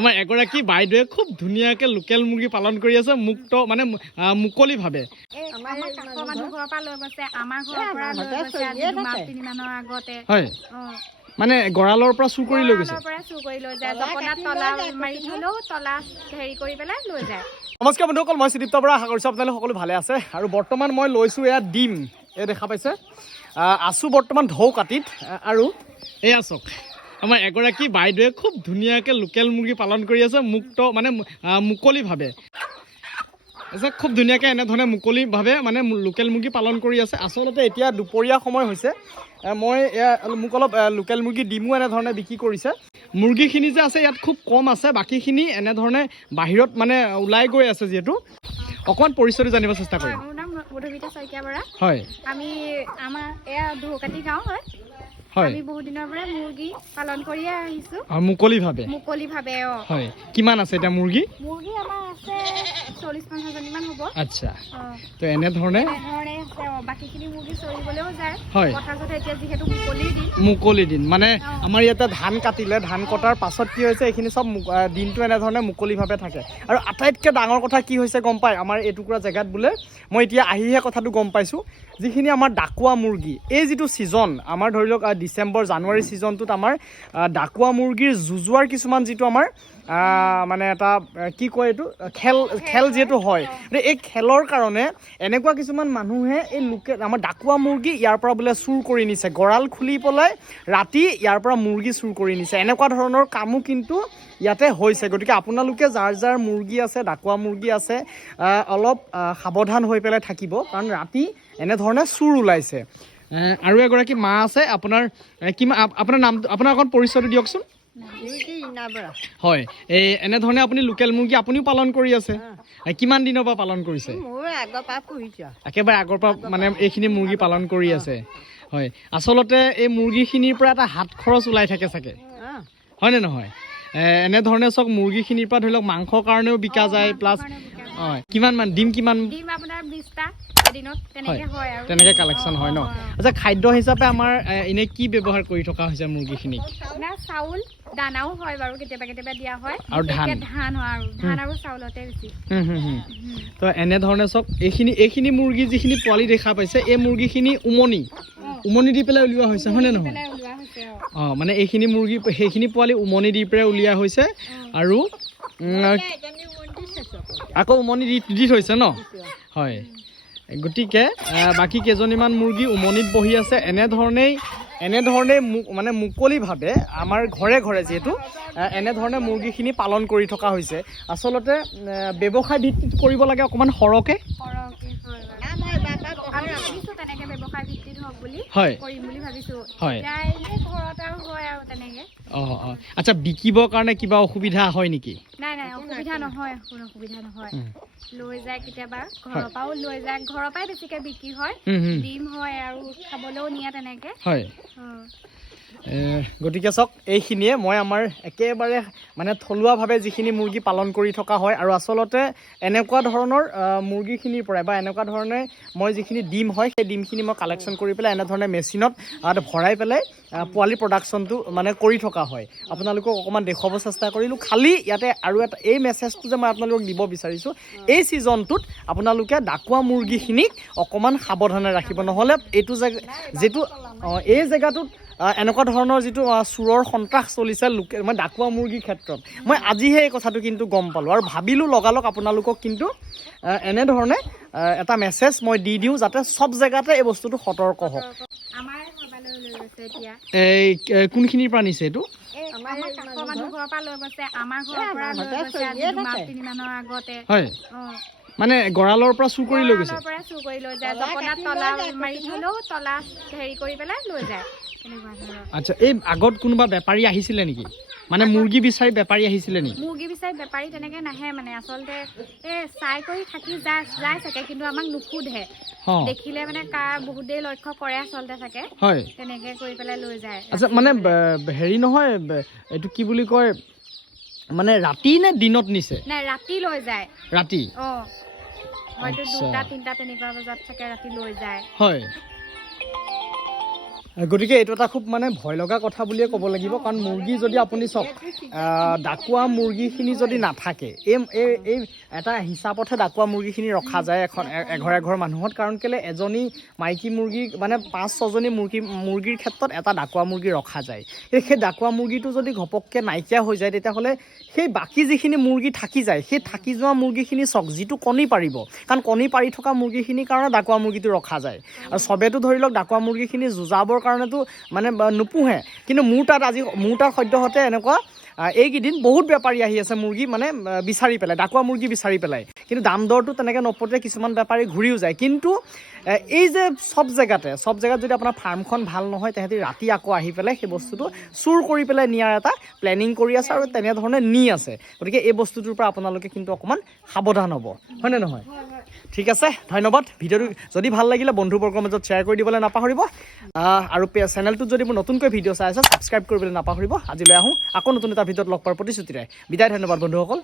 আমাৰ এগৰাকী বাইদেৱে খুব ধুনীয়াকে লোকেল মুৰ্গী পালন কৰি আছে মুক্ত মানে মুকলিভাৱে। আমাৰ কাষৰ মানুহ ঘৰৰ পৰা লৈ গৈছে, আমাৰ ঘৰৰ পৰা লৈ গৈছে আজি 2-3 মাহৰ আগতে। হয় মানে গঁৰালৰ পৰা চুৰ কৰি লৈ গৈছে। গঁৰালৰ পৰা চুৰ কৰি লৈ যায়, জপনাত তলা মাৰি থলেও তলা হেৰি কৰি পেলাই লৈ যায়। নমস্কাৰ বন্ধুসকল, মই সুদীপ্ত বৰা, আশা কৰিছোঁ আপোনালোক সকলো ভালে আছে। আৰু বৰ্তমান মই লৈছোঁ এয়া ডিম, এই দেখা পাইছে। আছোঁ বৰ্তমান ঢৌকাটিত আৰু এয়া চাওক আমাৰ এগৰাকী বাইদেৱে খুব ধুনীয়াকৈ লোকেল মুৰ্গী পালন কৰি আছে মুক্ত মানে মুকলিভাৱে। খুব ধুনীয়াকৈ এনেধৰণে মুকলিভাৱে মানে লোকেল মুৰ্গী পালন কৰি আছে। আচলতে এতিয়া দুপৰীয়া সময় হৈছে, মই মোক অলপ লোকেল মুৰ্গী ডিমো এনেধৰণে বিক্ৰী কৰিছে। মুৰ্গীখিনি যে আছে ইয়াত খুব কম আছে, বাকীখিনি এনেধৰণে বাহিৰত মানে ওলাই গৈ আছে। যিহেতু অকণমান পৰিচয়টো জানিব চেষ্টা কৰিম। মোৰ নাম মধুমিতা শইকীয়া বৰা। হয়, আমাৰ এয়া ঢৌকাটি গাঁও হয়। হয়, আমি বহুত দিনৰ পৰা মুৰ্গী পালন কৰিয়ে আহিছোঁ মুকলিভাৱে। হয়, কিমান আছে এতিয়া মুৰ্গী? মুৰ্গী আমাৰ আছে 40-50 জনীমান হ'ব। আচ্ছা, তো এনেধৰণে আছে। বাকীখিনি মুৰ্গী চৰিবলৈও যায়। হয়, কথাটো এতিয়া যিহেতু মুকলি দিন মানে আমাৰ ইয়াতে ধান কাটিলে, ধান কটাৰ পাছত কি হৈছে, এইখিনি চব দিনটো এনেধৰণে মুকলিভাৱে থাকে। আৰু আটাইতকৈ ডাঙৰ কথা কি হৈছে গম পায়, আমাৰ এইটুকুৰা জেগাত বোলে মই এতিয়া আহিহে কথাটো গম পাইছোঁ, যিখিনি আমাৰ ডাকুৱা মুৰ্গী, এই যিটো ছিজন আমাৰ ধৰি লওক ডিচেম্বৰ জানুৱাৰী ছিজনটোত আমাৰ ডাকুৱা মুৰ্গীৰ যুঁজোৱাৰ কিছুমান যিটো আমাৰ মানে এটা কি কয় এইটো খেল যিহেতু হয়, এই খেলৰ কাৰণে এনেকুৱা কিছুমান মানুহে এই আমাৰ ডাকুৱা মুৰ্গী ইয়াৰ পৰা বোলে চুৰ কৰি নিছে, গঁৰাল খুলি পেলাই ৰাতি ইয়াৰ পৰা মুৰ্গী চুৰ কৰি নিছে। এনেকুৱা ধৰণৰ কামো কিন্তু ইয়াতে হৈছে। গতিকে আপোনালোকে যাৰ যাৰ মুৰ্গী আছে, ডাকুৱা মুৰ্গী আছে, অলপ সাৱধান হৈ পেলাই থাকিব, কাৰণ ৰাতি এনেধৰণে চুৰ ওলাইছে। আৰু এগৰাকী মা আছে, আপোনাৰ নামটো, আপোনাৰ অকণ পৰিচয়টো দিয়কচোন। হয়, এই এনেধৰণে আপুনি লোকেল মুৰ্গী আপুনিও পালন কৰি আছে, কিমান দিনৰ পৰা পালন কৰিছে? একেবাৰে আগৰ পৰা মানে এইখিনি মুৰ্গী পালন কৰি আছে। হয়, আচলতে এই মুৰ্গীখিনিৰ পৰা এটা হাত খৰচ ওলাই থাকে চাগে, হয়নে নহয়? এনেধৰণে চাওক মুৰ্গীখিনিৰ পৰা ধৰি লওক মাংসৰ কাৰণেও বিকা যায়, প্লাছ হয়, কিমান ডিম আপোনাৰ 20টা এদিনত তেনেকৈ কালেকশ্যন হয় ন? আচ্ছা, খাদ্য হিচাপে আমাৰ এনে কি ব্যৱহাৰ কৰি থকা হৈছে মুৰ্গীখিনিক? চাউল দানাও হয় বাৰু, কেতিয়াবা দিয়া হয়, আৰু ধান আৰু চাউলতে বেছি। তো এনেধৰণে চাওক এইখিনি মুৰ্গী যিখিনি পোৱালি দেখা পাইছে, এই মুৰ্গীখিনি উমনি দি পেলাই উলিওৱা হৈছে, হয়নে নহয়? মানে এইখিনি মুৰ্গী সেইখিনি পোৱালি উমনি দি পেলাই উলিওৱা হৈছে আৰু আকৌ উমনি দি থৈছে ন? হয়, গতিকে বাকী কেইজনীমান মুৰ্গী উমনিত বহি আছে। এনেধৰণেই মানে মুকলিভাৱে আমাৰ ঘৰে ঘৰে যিহেতু এনেধৰণে মুৰ্গীখিনি পালন কৰি থকা হৈছে। আচলতে ব্যৱসায় ভিত্তিত কৰিব লাগে অকণমান সৰহকৈ। আচ্ছা, বিকিবৰ কাৰণে কিবা অসুবিধা হয় নেকি? নাই, অসুবিধা নহয়, কোনো অসুবিধা নহয়। লৈ যায়, কেতিয়াবা ঘৰৰ পৰাও লৈ যায়, ঘৰৰ পৰাই বেছিকে বিক্ৰী হয়, ডিম হয় আৰু খাবলৈও নিয়ে তেনেকে। হয়, গতিকে চাওক এইখিনিয়ে মই আমাৰ একেবাৰে মানে থলুৱাভাৱে যিখিনি মুৰ্গী পালন কৰি থকা হয়। আৰু আচলতে এনেকুৱা ধৰণৰ মুৰ্গীখিনিৰ পৰাই বা এনেকুৱা ধৰণে মই যিখিনি ডিম হয়, সেই ডিমখিনি মই কালেকশ্যন কৰি পেলাই এনেধৰণে মেচিনত ভৰাই পেলাই পোৱালি প্ৰডাকশ্যনটো মানে কৰি থকা হয়। আপোনালোকক অকণমান দেখুৱাব চেষ্টা কৰিলোঁ। খালি ইয়াতে আৰু এটা এই মেছেজটো যে মই আপোনালোকক দিব বিচাৰিছোঁ, এই ছিজনটোত আপোনালোকে ডাকুৱা মুৰ্গীখিনিক অকণমান সাৱধানে ৰাখিব, নহ'লে এইটো যিটো এই জেগাটোত এনেকুৱা ধৰণৰ যিটো চোৰৰ সন্ত্ৰাস চলিছে মানে ডাকুৱা মুৰ্গীৰ ক্ষেত্ৰত, মই আজিহে এই কথাটো কিন্তু গম পালোঁ আৰু ভাবিলোঁ লগালগ আপোনালোকক কিন্তু এনেধৰণে এটা মেছেজ মই দি দিওঁ, যাতে চব জেগাতে এই বস্তুটো সতৰ্ক হওক। এই কোনখিনিৰ পৰা নিছে এইটো? হয়, মানে গঁৰালৰ পৰা চুৰ কৰি লৈ গৈছে। আচ্ছা, এই আগত কোনোবা বেপাৰী আহিছিলে নেকি? মানে মুৰ্গী বিচাৰি বেপাৰী আহিছিলে নেকি? মুৰ্গী বিচাৰি বেপাৰী তেনেকে নাহে, মানে আচলতে চাই কৰি থাকি যায় চাগে, কিন্তু আমাক নুসুধে। দেখিলে মানে বহুত দেৰি লক্ষ্য কৰে আচলতে চাগে, হয়, তেনেকে কৰি পেলাই লৈ যায়। আচ্ছা, মানে হেৰি নহয়, এইটো কি বুলি কয়, মানে ৰাতি নে দিনত নিছে? নাই, ৰাতি লৈ যায়। ৰাতি? হয়তো 2টা 3টা তেনেকুৱা বজাত চাগে ৰাতি লৈ যায়। হয়, গতিকে এইটো এটা খুব মানে ভয় লগা কথা বুলিয়ে ক'ব লাগিব কাৰণ মুৰ্গী যদি আপুনি চাওক ডাকুৱা মুৰ্গীখিনি যদি নাথাকে এই এটা হিচাপতহে ডাকুৱা মুৰ্গীখিনি ৰখা যায় এখন এঘৰ মানুহত কাৰণ কেলৈ এজনী মাইকী মুৰ্গী মানে 5-6জনী মুৰ্গীৰ ক্ষেত্ৰত এটা ডাকুৱা মুৰ্গী ৰখা যায় সেই ডাকুৱা মুৰ্গীটো যদি ঘপককৈ নাইকিয়া হৈ যায় তেতিয়াহ'লে সেই বাকী যিখিনি মুৰ্গী থাকি যায় সেই থাকি যোৱা মুৰ্গীখিনি চাওক যিটো কণী পাৰিব কাৰণ কণী পাৰি থকা মুৰ্গীখিনিৰ কাৰণে ডাকুৱা মুৰ্গীটো ৰখা যায় আৰু চবেতো ধৰি লওক ডাকুৱা মুৰ্গীখিনি যুঁজাবৰ কাৰণেতো মানে নোপোহে কিন্তু মোৰ তাত সদ্যহতে এনেকুৱা এইকেইদিন বহুত বেপাৰী আহি আছে মুৰ্গী মানে বিচাৰি পেলাই ডাকুৱা মুৰ্গী বিচাৰি পেলাই কিন্তু দাম দৰটো তেনেকৈ নপতে কিছুমান বেপাৰী ঘূৰিও যায় কিন্তু এই যে সব জেগাত যদি আপোনাৰ ফাৰ্মখন ভাল নহয় তেহেঁতি ৰাতি আকৌ আহি পেলাই সেই বস্তুটো চুৰ কৰি পেলাই নিয়াৰ এটা প্লেনিং কৰি আছে আৰু তেনেধৰণে নি আছে গতিকে এই বস্তুটোৰ পৰা আপোনালোকে কিন্তু অকণমান সাৱধান হ'ব হয়নে নহয় ঠিক আছে ধন্যবাদ ভিডিঅ'টো যদি ভাল লাগিলে বন্ধুবৰ্গৰ মাজত শ্বেয়াৰ কৰি দিবলৈ নাপাহৰিব আৰু চেনেলটোত যদি মোৰ নতুনকৈ ভিডিঅ' চাই আছে ছাবস্ক্ৰাইব কৰিবলৈ নাপাহৰিব আজিলৈ আহোঁ আকৌ নতুন এটা ভিডিঅ'ত লগ পোৱাৰ প্ৰতিশ্ৰুতিৰে বিদায় ধন্যবাদ বন্ধুসকল